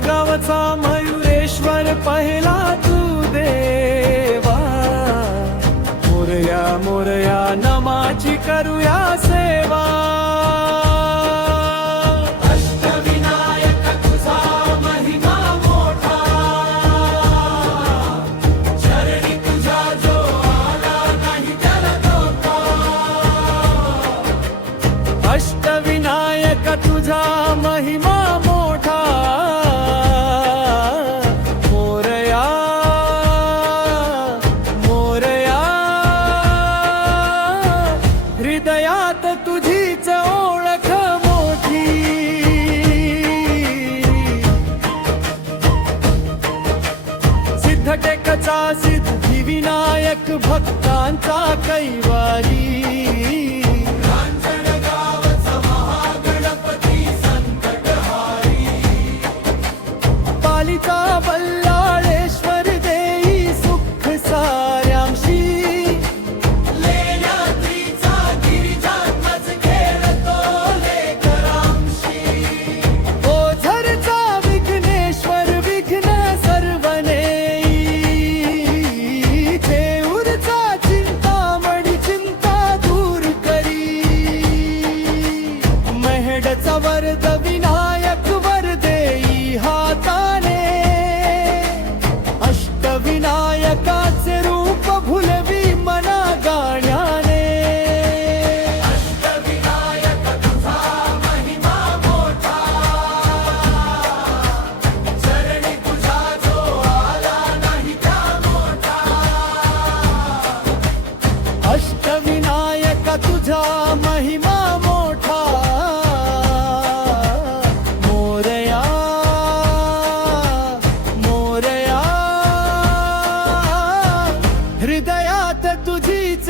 गावचा मयुरेश्वर पहिला तू देवा, मोरया मोरया नमाची करूया सेवा। अष्टविनायक तुझा महिमा मोठा, चरणी तुझा जो आला नाही त्याला धोका। अष्टविनायक तुझा महिमा मोठा, हृदयात तुझीच ओळख मोठी। सिद्धटेकचा सिद्धिविनायक भक्तांचा कैवारी, रांजणगावचा महागणपती संकटहारी। पालिका बल्लाळेश्वर देई सुख साऱ्यांशी, वरद विनायक वर देई हाताने। अष्टविनायकाचे रूप भुलवी मना गाण्याने। अष्टविनायक तुझा महिमा मोठा, चरणी तुझा जो आला नाही त्या मोठा। अष्टविनायक तुझा महिमा मोठा, हृदयात तुझीच